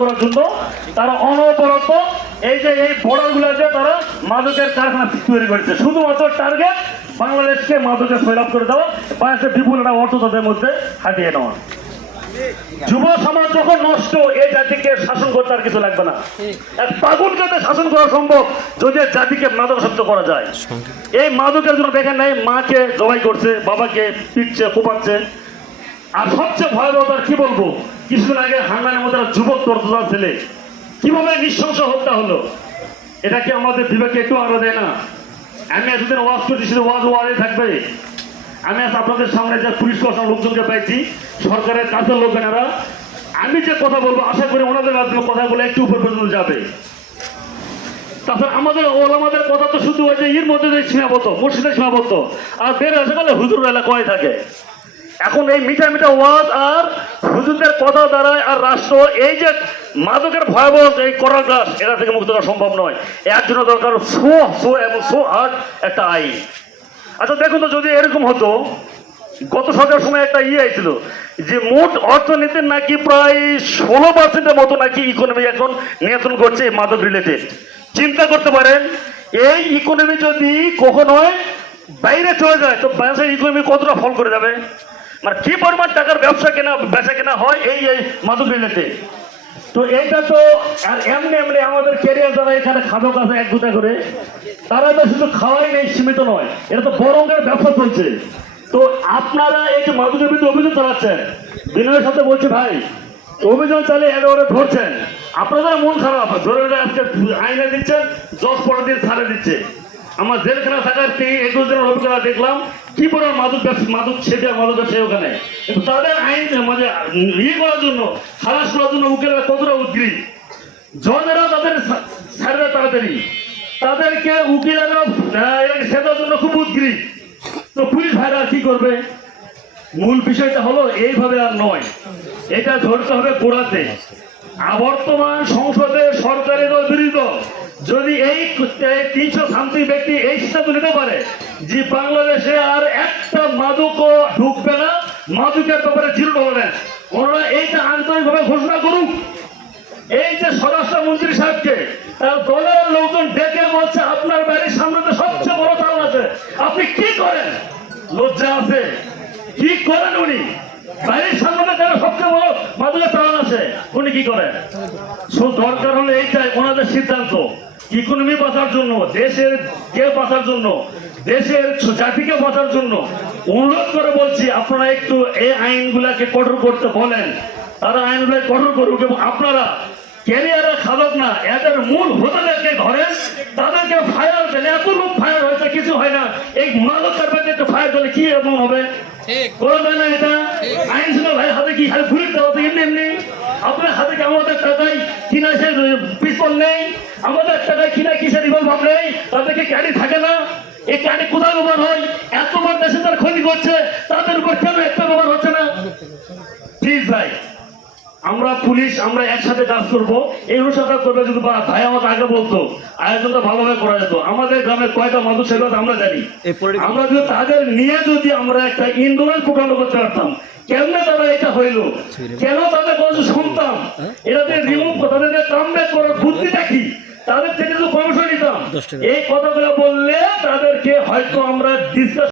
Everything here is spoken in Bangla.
করার জন্য তারা অনবরত এই যে এই বর্ডারগুলোতে তারা মাদকের কারখানা তৈরি করেছে। শুধুমাত্র টার্গেট বাংলাদেশকে মাদকে সৈরাব করে দেওয়া, বাংলাদেশের বিপুল একটা অর্থ তাদের মধ্যে হাতিয়ে নেওয়া। যুব সমাজ যখন নষ্ট, এই জাতিকে শাসন করতে আর কিছু লাগবে না। এক পাগলকে শাসন করা সম্ভব যদি জাতিকে মাদকাসক্ত করা যায়। এই মাদকের জন্য দেখেন নাই, মাকে জবাই করছে, বাবাকে পিটছে, কোপাচ্ছে। আর সবচেয়ে ভয়াবহতার কি বলবো, কিছুদিন আগে হাঙ্গানের মধ্যে যুবক তরতাজা ছেলে কিভাবে নৃশংস হত্যা হলো, এটা কি আমাদের বিবেকে একটু আগ্রহ দেয় না? আমি এতদিন ওয়াজ করছি, শুধু ওয়াজে থাকবে। আমি আজ আপনাদের সামনে যে পুলিশ প্রশাসন লোকজনকে পাইছি, সরকারের কাছের লোকেরা, আমি যে কথা বলবো আশা করি ওনাদের মাধ্যমে কথাগুলো একটু উপর পর্যন্ত যাবে। তাছাড়া আমাদের ওলামাদের কথা তো শুধু ওই যে এর মধ্যে সীমাবদ্ধ, মসজিদে সীমাবদ্ধ, আর বের আসে গেলে হুজুর এলাকায় থাকে। এখন এই মিঠা মিঠা ওয়াজ আর হুজুরদের কথা দ্বারায় আর রাষ্ট্র এই যে মাদকের ভয়াবহ এই করাগ্রাস, এটা থেকে মুক্ত করা সম্ভব নয়। এর জন্য দরকার সো হার্ড একটা আইন। আচ্ছা দেখুন তো, যদি এরকম হতো, গত সরকারের সময় একটা আইছিল যে মোট অর্থনীতির নাকি প্রায় 16% মতো নাকি ইকোনমি এখন নিয়ন্ত্রণ করছে মাদক রিলেটেড। চিন্তা করতে পারেন, এই ইকোনমি যদি কখনোই বাইরে চলে যায় তো বাংলাদেশের ইকোনমি কতটা ফল করে যাবে। মানে কি পরিমাণ টাকার ব্যবসা বেচা কেনা হয় এই মাদক রিলেটেড। তো এইটা তো আর এমনি আমাদের ক্যারিয়ার যারা এখানে খাদক আছে এক দুটা করে, তারা তো শুধু খাওয়াই নেই সীমিত নয়, এটা তো বড় অঙ্কের ব্যবসা চলছে। তো আপনারা এই যে মাদকের বিরুদ্ধে অভিযান চালাচ্ছেন, বিনয়ের সাথে বলছি ভাই, অভিযান চালিয়ে একেবারে ধরছেন, আপনাদের মন খারাপ, ধরে আজকে আইনে দিচ্ছেন, 10-15 দিন ছাড়ে দিচ্ছে। আমার জেলখানা থাকার 21 দিনের অভিজ্ঞতা দেখলাম কি বড় মাদক ছেড়ে মাদক ব্যবসা ওখানে, কিন্তু তাদের আইন মানে ইয়ে করার জন্য, খালাস করার জন্য উকিলেরা কতটা উদ্গ্রীব। জনেরা তাদের ছাড়বে তাড়াতাড়ি, তাদেরকে উকিলেরা সেটার জন্য খুব উদ্গ্রীব। তো পুলিশ ভাইরা কি করবে? মূল বিষয়টা হলো এইভাবে আর নয়, এটা ধরতে হবে গোড়াতে। বর্তমান সংসদে সরকারি দল বিরোধী দল যদি এই 300 ব্যক্তি এই সিদ্ধান্ত নিতে পারে যে বাংলাদেশে আর একটা মাদকও ঢুকবে না, মাদকের ব্যাপারে 0 টলারেন্স, ওনারা এইটা আন্তরিকভাবে ঘোষণা করুক। এই যে স্বরাষ্ট্রমন্ত্রী সাহেবকে তার দলের লোকজন ডেকে বলছে আপনার বাড়ির সামনে তো সবচেয়ে বড় চালান আছে, আপনি কি করেন? লজ্জা আছে? কি করেন উনি? বাড়ির সামনে যারা সবচেয়ে বড় মাদকের চালান আছে, উনি কি করেন? দরকার হলে এইটাই ওনাদের সিদ্ধান্ত, ইকোনমি বাঁচার জন্য, দেশের কে বাঁচার জন্য, দেশের জাতিকে বাঁচার জন্য অনুরোধ করে বলছি, আপনারা একটু এই আইনগুলাকে কঠোর করতে বলেন। তারা আইনগুলো কঠোর করুক এবং আপনারা ক্যারিয়ারে খাদক না, এদের মূল হোতাদেরকে ধরেন, তাদেরকে ফায়ার দেন। এত লোক ফায়ার হয়েছে, কিছু হয় না। এই মাদক কারবারকে ফায়ার দিলে কি এমন হবে? করা যায় না এটা। আইন ছিল ভাই হাতে কি হাতে ঘুরে দেওয়া এমনি আপনার হাতে কি আমাদের টাকায় কিনা সে পিস্তল নেই, আমাদের টাকায় কিনা কিসের রিভলভার নেই, তাদেরকে ক্যাডি থাকে না। এই ক্যাডি কোথায় ব্যবহার হয়? এতবার দেশে তার ক্ষতি করছে, তাদের উপর কেন একটা ব্যবহার হচ্ছে না? প্লিজ ভাই, আমরা পুলিশ আমরা একসাথে কাজ করবো। এই অনুষ্ঠানটা করবে যদি ভাই আমাকে আগে বলতো, আয়োজনটা ভালোভাবে করা যেত। আমাদের গ্রামে কয়টা মাদক সেবা আমরা জানি, আমরা যদি তাদের নিয়ে যদি আমরা একটা ইন্দোরের প্রোগ্রাম করতে পারতাম, কেমনে তারা এটা হইলো, কেন তাদের কথা শুনতাম, এটাতে রিমুভ তাদেরকে কামব্যাক করার বুদ্ধিটা কি, তাদের থেকে যদি কমিশন নিতাম, এই কথাগুলো বললে তাদেরকে হয়তো আমরা ডিসকাস